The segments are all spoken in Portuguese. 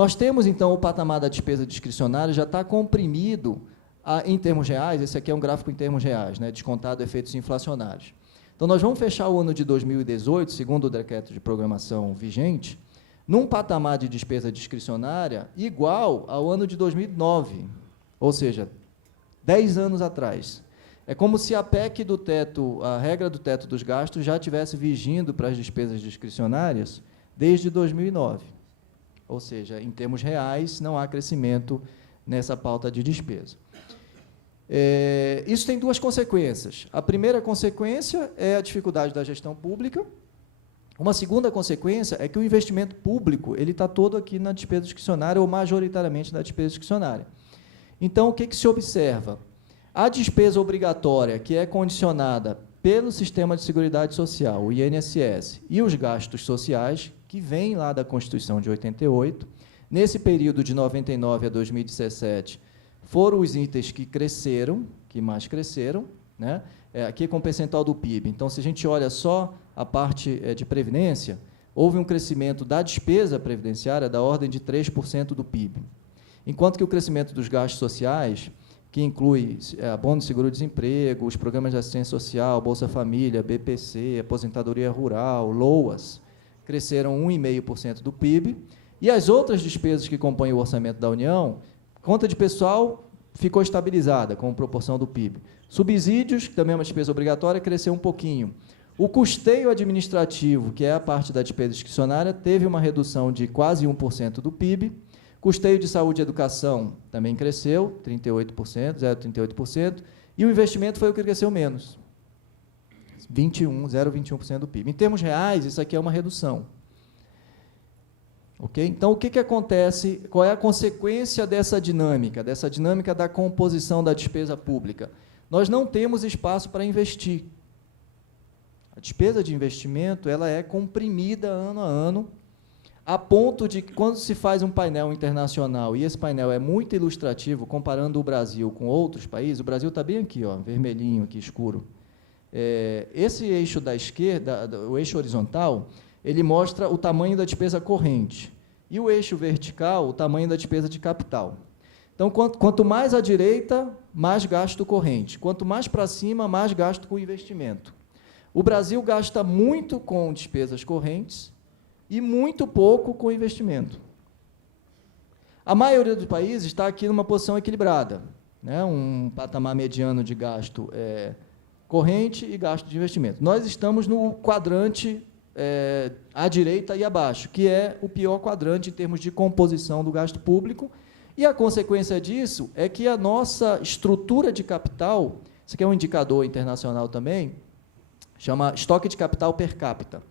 Nós temos, então, o patamar da despesa discricionária já está comprimido em termos reais. Esse aqui é um gráfico em termos reais, né, descontado efeitos inflacionários. Então, nós vamos fechar o ano de 2018, segundo o decreto de programação vigente, num patamar de despesa discricionária igual ao ano de 2009, ou seja, 10 anos atrás. É como se a PEC do teto, a regra do teto dos gastos, já estivesse vigindo para as despesas discricionárias desde 2009. Ou seja, em termos reais, não há crescimento nessa pauta de despesa. Isso tem duas consequências. A primeira consequência é a dificuldade da gestão pública. Uma segunda consequência é que o investimento público ele está todo aqui na despesa discricionária, ou majoritariamente na despesa discricionária. Então, o que se observa? A despesa obrigatória, que é condicionada pelo Sistema de Seguridade Social, o INSS, e os gastos sociais, que vêm lá da Constituição de 88, nesse período de 99 a 2017, foram os itens que cresceram, que mais cresceram, né? Aqui com o percentual do PIB. Então, se a gente olha só a parte de previdência, houve um crescimento da despesa previdenciária da ordem de 3% do PIB, enquanto que o crescimento dos gastos sociais, que inclui abono de seguro-desemprego, os programas de assistência social, Bolsa Família, BPC, aposentadoria rural, LOAS, cresceram 1,5% do PIB, e as outras despesas que compõem o orçamento da União, conta de pessoal ficou estabilizada como proporção do PIB. Subsídios, que também é uma despesa obrigatória, cresceu um pouquinho. O custeio administrativo, que é a parte da despesa discricionária, teve uma redução de quase 1% do PIB. Custeio de saúde e educação também cresceu, 38%, 0,38%, e o investimento foi o que cresceu menos, 0,21% do PIB. Em termos reais, isso aqui é uma redução. Okay? Então, o que acontece? Qual é a consequência dessa dinâmica da composição da despesa pública? Nós não temos espaço para investir. A despesa de investimento ela é comprimida ano a ano, a ponto de que, quando se faz um painel internacional, e esse painel é muito ilustrativo, comparando o Brasil com outros países, o Brasil está bem aqui, ó, vermelhinho, aqui, escuro. Esse eixo da esquerda, o eixo horizontal, ele mostra o tamanho da despesa corrente, e o eixo vertical, o tamanho da despesa de capital. Então, quanto mais à direita, mais gasto corrente. Quanto mais para cima, mais gasto com investimento. O Brasil gasta muito com despesas correntes e muito pouco com investimento. A maioria dos países está aqui numa posição equilibrada, né? Um patamar mediano de gasto corrente e gasto de investimento. Nós estamos no quadrante à direita e abaixo, que é o pior quadrante em termos de composição do gasto público, e a consequência disso é que a nossa estrutura de capital, isso aqui é um indicador internacional também, chama estoque de capital per capita.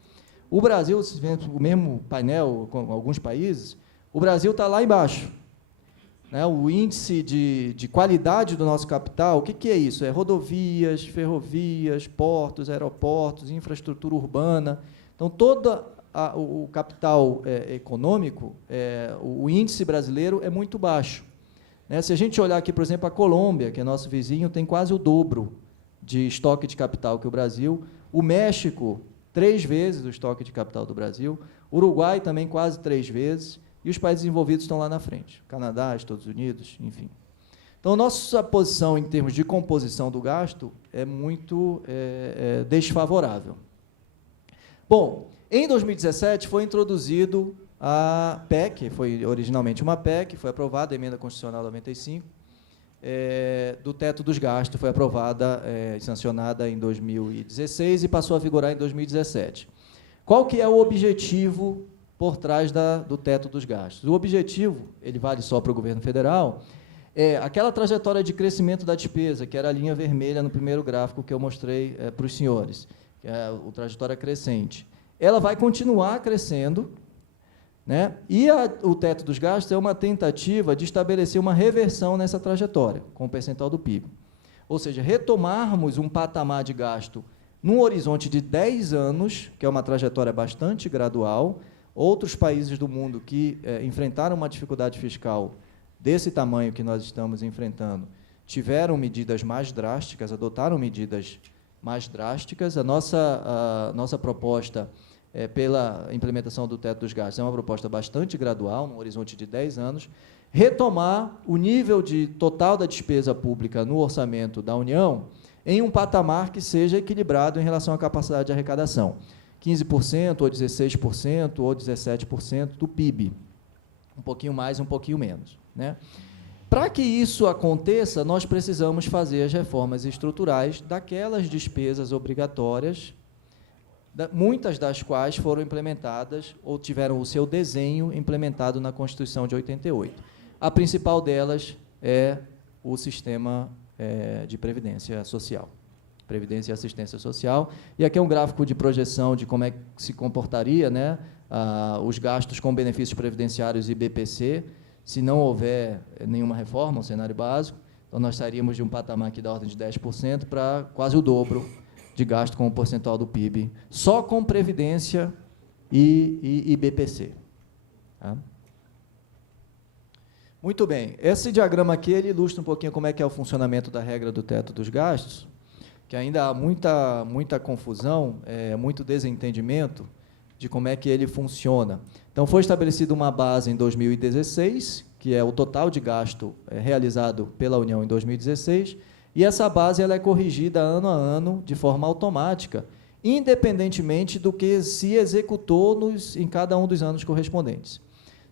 O Brasil, se vê o mesmo painel com alguns países, o Brasil está lá embaixo. Né? O índice de qualidade do nosso capital, o que é isso? É rodovias, ferrovias, portos, aeroportos, infraestrutura urbana. Então, todo o capital econômico, o índice brasileiro é muito baixo. Né? Se a gente olhar aqui, por exemplo, a Colômbia, que é nosso vizinho, tem quase o dobro de estoque de capital que o Brasil. O México, 3 vezes o estoque de capital do Brasil. O Uruguai também quase 3 vezes. E os países desenvolvidos estão lá na frente. Canadá, Estados Unidos, enfim. Então, nossa posição em termos de composição do gasto é muito desfavorável. Bom, em 2017 foi introduzido a PEC, foi originalmente uma PEC, foi aprovada a Emenda Constitucional 95, do teto dos gastos, foi aprovada e sancionada em 2016 e passou a vigorar em 2017. Qual que é o objetivo por trás do teto dos gastos? O objetivo, ele vale só para o governo federal, é aquela trajetória de crescimento da despesa, que era a linha vermelha no primeiro gráfico que eu mostrei para os senhores, que é a trajetória crescente. Ela vai continuar crescendo, né? E o teto dos gastos é uma tentativa de estabelecer uma reversão nessa trajetória, com o percentual do PIB. Ou seja, retomarmos um patamar de gasto num horizonte de 10 anos, que é uma trajetória bastante gradual. Outros países do mundo que enfrentaram uma dificuldade fiscal desse tamanho que nós estamos enfrentando, tiveram medidas mais drásticas, adotaram medidas mais drásticas. A nossa proposta pela implementação do teto dos gastos, é uma proposta bastante gradual, num horizonte de 10 anos, retomar o nível de total da despesa pública no orçamento da União em um patamar que seja equilibrado em relação à capacidade de arrecadação, 15%, ou 16%, ou 17% do PIB, um pouquinho mais, um pouquinho menos, né? Para que isso aconteça, nós precisamos fazer as reformas estruturais daquelas despesas obrigatórias, muitas das quais foram implementadas ou tiveram o seu desenho implementado na Constituição de 88. A principal delas é o sistema de previdência social, previdência e assistência social. E aqui é um gráfico de projeção de como é que se comportaria, né, os gastos com benefícios previdenciários e BPC, se não houver nenhuma reforma, um cenário básico. Então, nós sairíamos de um patamar aqui da ordem de 10% para quase o dobro de gasto com o percentual do PIB, só com Previdência e BPC. Tá? Muito bem. Esse diagrama aqui ele ilustra um pouquinho como é que é o funcionamento da regra do teto dos gastos, que ainda há muita confusão, muito desentendimento de como é que ele funciona. Então, foi estabelecida uma base em 2016, que é o total de gasto realizado pela União em 2016, e essa base ela é corrigida ano a ano, de forma automática, independentemente do que se executou em cada um dos anos correspondentes.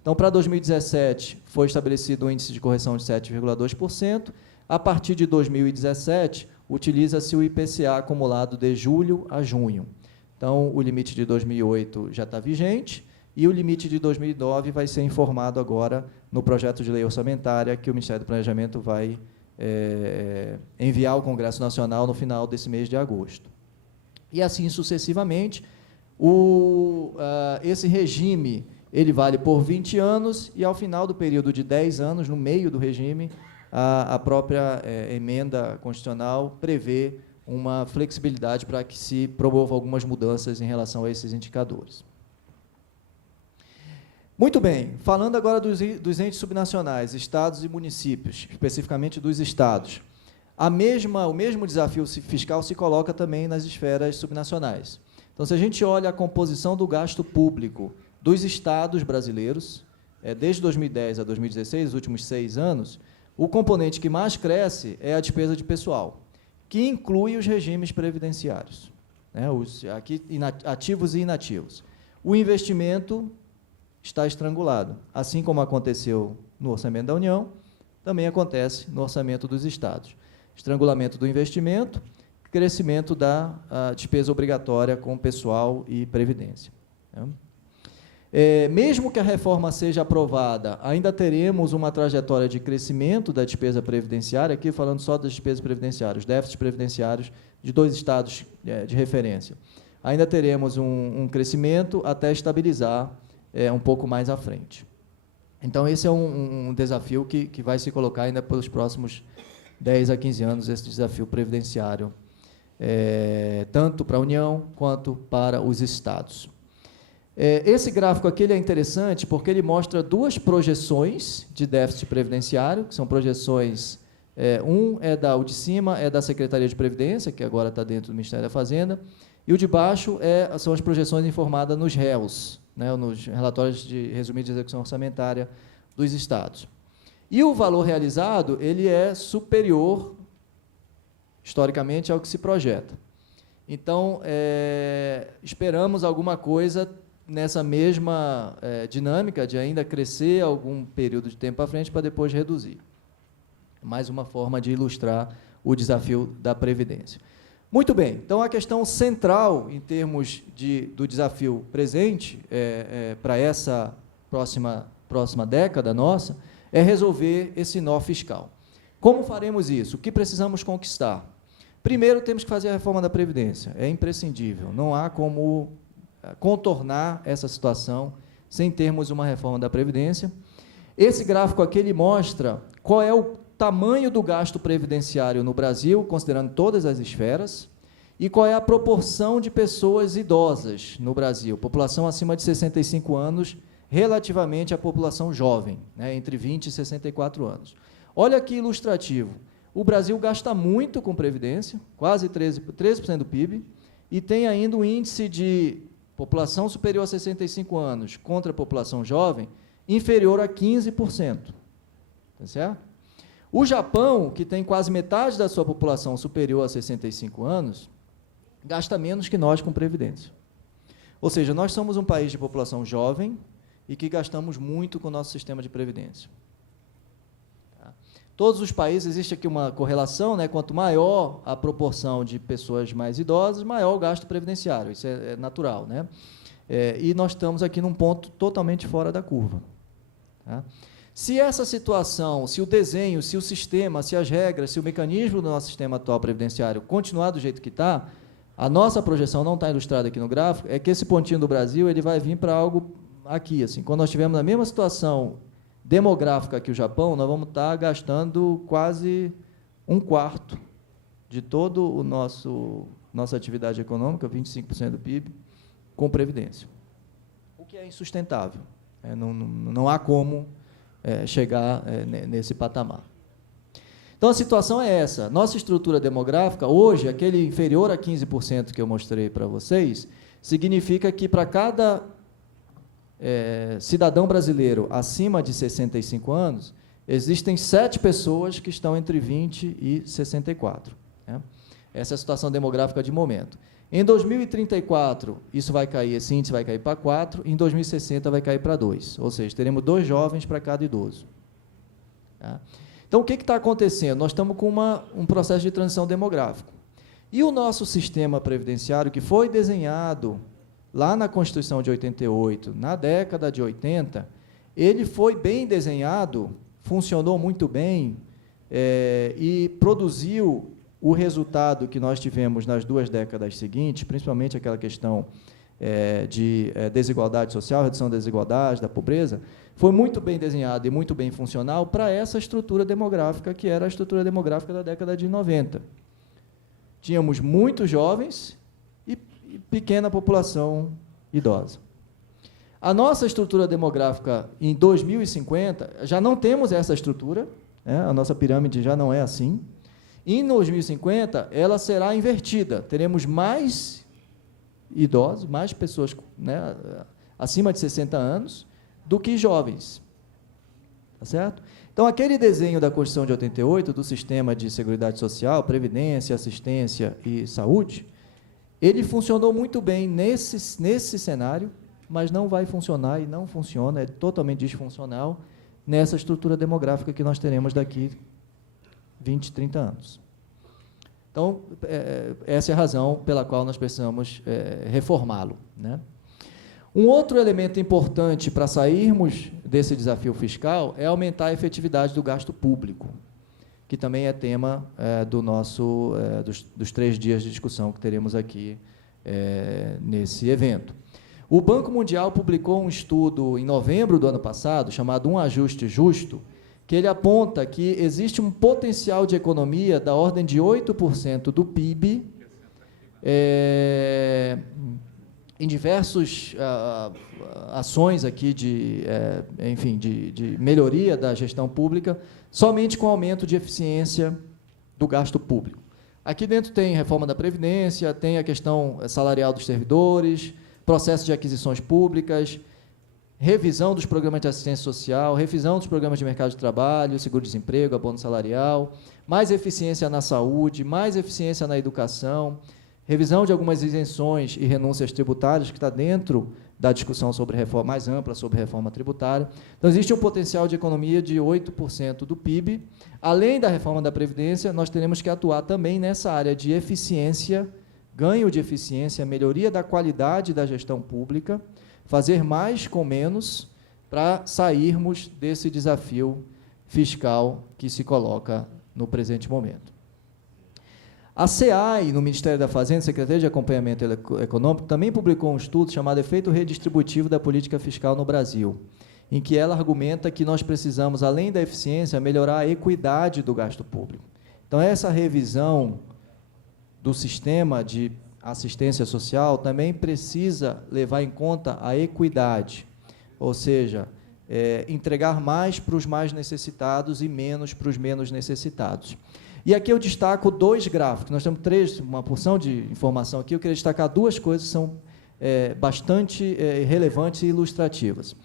Então, para 2017, foi estabelecido um índice de correção de 7,2%, a partir de 2017, utiliza-se o IPCA acumulado de julho a junho. Então, o limite de 2008 já está vigente, e o limite de 2009 vai ser informado agora no projeto de lei orçamentária que o Ministério do Planejamento vai enviar ao Congresso Nacional no final desse mês de agosto. E assim sucessivamente, esse regime ele vale por 20 anos, e ao final do período de 10 anos, no meio do regime, a própria emenda constitucional prevê uma flexibilidade para que se promova algumas mudanças em relação a esses indicadores. Muito bem, falando agora dos entes subnacionais, estados e municípios, especificamente dos estados, o mesmo desafio fiscal se coloca também nas esferas subnacionais. Então, se a gente olha a composição do gasto público dos estados brasileiros, desde 2010 a 2016, os últimos 6 anos, o componente que mais cresce é a despesa de pessoal, que inclui os regimes previdenciários, né, aqui ativos e inativos. O investimento está estrangulado, assim como aconteceu no orçamento da União, também acontece no orçamento dos estados. Estrangulamento do investimento, crescimento da despesa obrigatória com pessoal e previdência. Né? Mesmo que a reforma seja aprovada, ainda teremos uma trajetória de crescimento da despesa previdenciária, aqui falando só das despesas previdenciárias, os déficits previdenciários de 2 estados de referência. Ainda teremos um crescimento até estabilizar um pouco mais à frente. Então, esse é um desafio que vai se colocar ainda pelos próximos 10 a 15 anos, esse desafio previdenciário, tanto para a União quanto para os estados. Esse gráfico aqui ele é interessante porque ele mostra 2 projeções de déficit previdenciário, que são projeções, o de cima é da Secretaria de Previdência, que agora está dentro do Ministério da Fazenda, e o de baixo são as projeções informadas nos REUs, né, nos relatórios resumidos de execução orçamentária dos estados. E o valor realizado ele é superior, historicamente, ao que se projeta. Então, esperamos alguma coisa nessa mesma dinâmica de ainda crescer algum período de tempo à frente para depois reduzir. Mais uma forma de ilustrar o desafio da Previdência. Muito bem, então a questão central em termos do desafio presente para essa próxima década nossa é resolver esse nó fiscal. Como faremos isso? O que precisamos conquistar? Primeiro, temos que fazer a reforma da Previdência, é imprescindível, não há como contornar essa situação sem termos uma reforma da Previdência. Esse gráfico aqui ele mostra qual é o tamanho do gasto previdenciário no Brasil, considerando todas as esferas, e qual é a proporção de pessoas idosas no Brasil, população acima de 65 anos, relativamente à população jovem, né, entre 20 e 64 anos. Olha que ilustrativo, o Brasil gasta muito com previdência, quase 13% do PIB, e tem ainda um índice de população superior a 65 anos contra a população jovem, inferior a 15%. Tá certo? O Japão, que tem quase metade da sua população superior a 65 anos, gasta menos que nós com previdência. Ou seja, nós somos um país de população jovem e que gastamos muito com o nosso sistema de previdência. Tá? Todos os países, existe aqui uma correlação, né? Quanto maior a proporção de pessoas mais idosas, maior o gasto previdenciário, isso é natural, né? E nós estamos aqui num ponto totalmente fora da curva. Tá? Se essa situação, se o desenho, se o sistema, se as regras, se o mecanismo do nosso sistema atual previdenciário continuar do jeito que está, a nossa projeção não está ilustrada aqui no gráfico, é que esse pontinho do Brasil ele vai vir para algo aqui. Assim, quando nós estivermos na mesma situação demográfica que o Japão, nós vamos estar gastando quase 1/4 de todo o nossa atividade econômica, 25% do PIB, com previdência. O que é insustentável. Não há como chegar nesse patamar. Então, a situação é essa. Nossa estrutura demográfica, hoje, aquele inferior a 15% que eu mostrei para vocês, significa que para cada cidadão brasileiro acima de 65 anos, existem 7 pessoas que estão entre 20 e 64. Né? Essa é a situação demográfica de momento. Em 2034, isso vai cair, esse índice vai cair para 4, em 2060 vai cair para 2, ou seja, teremos 2 jovens para cada idoso. Tá? Então, o que está acontecendo? Nós estamos com um processo de transição demográfico. E o nosso sistema previdenciário, que foi desenhado lá na Constituição de 88, na década de 80, ele foi bem desenhado, funcionou muito bem e produziu o resultado que nós tivemos nas 2 décadas seguintes, principalmente aquela questão de desigualdade social, redução da desigualdade, da pobreza, foi muito bem desenhado e muito bem funcional para essa estrutura demográfica, que era a estrutura demográfica da década de 90. Tínhamos muitos jovens e pequena população idosa. A nossa estrutura demográfica em 2050, já não temos essa estrutura, né? A nossa pirâmide já não é assim. Em 2050, ela será invertida. Teremos mais idosos, mais pessoas, né, acima de 60 anos, do que jovens. Tá certo? Então, aquele desenho da Constituição de 88, do sistema de seguridade social, previdência, assistência e saúde, ele funcionou muito bem nesse cenário, mas não vai funcionar e não funciona, é totalmente disfuncional nessa estrutura demográfica que nós teremos daqui 20, 30 anos. Então, essa é a razão pela qual nós precisamos reformá-lo, né? Um outro elemento importante para sairmos desse desafio fiscal é aumentar a efetividade do gasto público, que também é tema dos 3 dias de discussão que teremos aqui nesse evento. O Banco Mundial publicou um estudo em novembro do ano passado, chamado Um Ajuste Justo, que ele aponta que existe um potencial de economia da ordem de 8% do PIB em diversas ações aqui de melhoria da gestão pública, somente com aumento de eficiência do gasto público. Aqui dentro tem reforma da Previdência, tem a questão salarial dos servidores, processo de aquisições públicas, revisão dos programas de assistência social, revisão dos programas de mercado de trabalho, seguro-desemprego, abono salarial, mais eficiência na saúde, mais eficiência na educação, revisão de algumas isenções e renúncias tributárias, que está dentro da discussão sobre reforma mais ampla, sobre reforma tributária. Então, existe um potencial de economia de 8% do PIB. Além da reforma da Previdência, nós teremos que atuar também nessa área de eficiência, ganho de eficiência, melhoria da qualidade da gestão pública, fazer mais com menos para sairmos desse desafio fiscal que se coloca no presente momento. A SEAI, no Ministério da Fazenda, Secretaria de Acompanhamento Econômico, também publicou um estudo chamado Efeito Redistributivo da Política Fiscal no Brasil, em que ela argumenta que nós precisamos, além da eficiência, melhorar a equidade do gasto público. Então, essa revisão do sistema de assistência social também precisa levar em conta a equidade, ou seja, entregar mais para os mais necessitados e menos para os menos necessitados. E aqui eu destaco 2 gráficos, nós temos uma porção de informação aqui, eu queria destacar 2 coisas que são bastante relevantes e ilustrativas.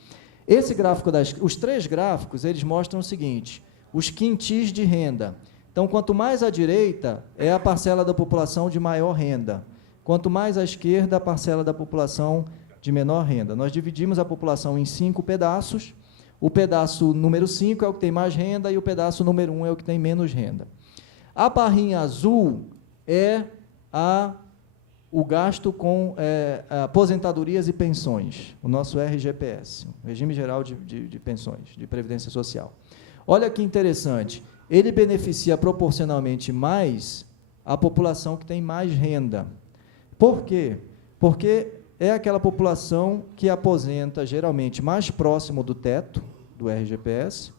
Esse gráfico, os 3 gráficos, eles mostram o seguinte: os quintis de renda. Então, quanto mais à direita, é a parcela da população de maior renda. Quanto mais à esquerda, a parcela da população de menor renda. Nós dividimos a população em 5 pedaços. O pedaço número 5 é o que tem mais renda e o pedaço número 1 é o que tem menos renda. A barrinha azul é o gasto com aposentadorias e pensões, o nosso RGPS, Regime Geral de Pensões, de Previdência Social. Olha que interessante, ele beneficia proporcionalmente mais a população que tem mais renda. Por quê? Porque é aquela população que aposenta geralmente mais próximo do teto do RGPS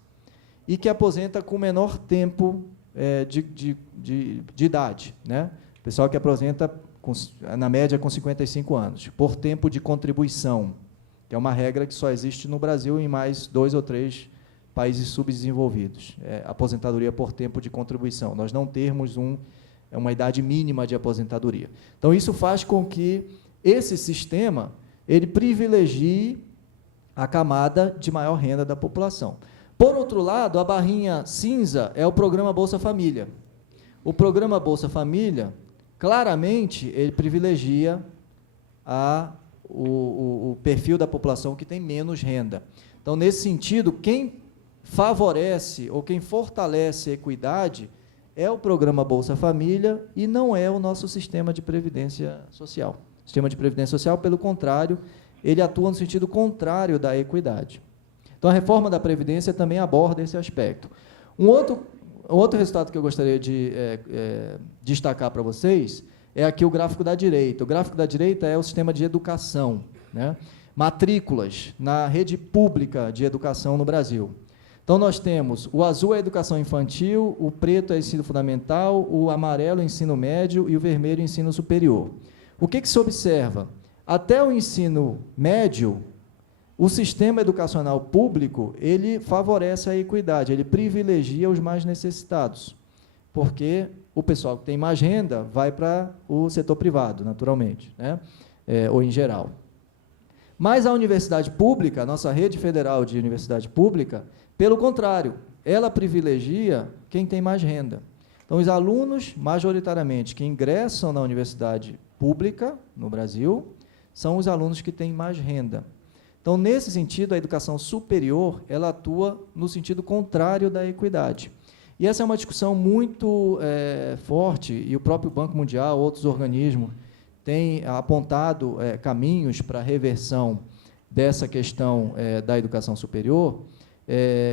e que aposenta com menor tempo de idade, né? Pessoal que aposenta, na média, com 55 anos, por tempo de contribuição, que é uma regra que só existe no Brasil e em mais 2 ou 3 países subdesenvolvidos. Aposentadoria por tempo de contribuição. Nós não temos uma idade mínima de aposentadoria. Então, isso faz com que esse sistema ele privilegie a camada de maior renda da população. Por outro lado, a barrinha cinza é o programa Bolsa Família. O programa Bolsa Família, claramente, ele privilegia o perfil da população que tem menos renda. Então, nesse sentido, quem favorece ou quem fortalece a equidade é o programa Bolsa Família e não é o nosso sistema de previdência social. O sistema de previdência social, pelo contrário, ele atua no sentido contrário da equidade. Então, a reforma da Previdência também aborda esse aspecto. Um outro resultado que eu gostaria de destacar para vocês é aqui o gráfico da direita. O gráfico da direita é o sistema de educação, né? Matrículas na rede pública de educação no Brasil. Então, nós temos o azul é a educação infantil, o preto é o ensino fundamental, o amarelo é o ensino médio e o vermelho é o ensino superior. O que se observa? Até o ensino médio, o sistema educacional público, ele favorece a equidade, ele privilegia os mais necessitados, porque o pessoal que tem mais renda vai para o setor privado, naturalmente, né? Ou em geral. Mas a universidade pública, a nossa rede federal de universidade pública, pelo contrário, ela privilegia quem tem mais renda. Então, os alunos, majoritariamente, que ingressam na universidade pública, no Brasil, são os alunos que têm mais renda. Então, nesse sentido, a educação superior, ela atua no sentido contrário da equidade. E essa é uma discussão muito forte, e o próprio Banco Mundial, outros organismos, têm apontado caminhos para a reversão dessa questão da educação superior,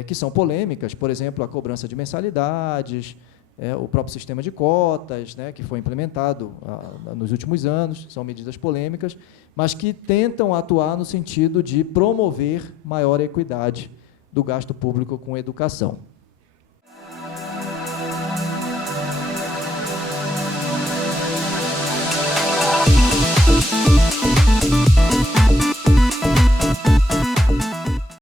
que são polêmicas, por exemplo, a cobrança de mensalidades, o próprio sistema de cotas, né, que foi implementado nos últimos anos, são medidas polêmicas, mas que tentam atuar no sentido de promover maior equidade do gasto público com educação.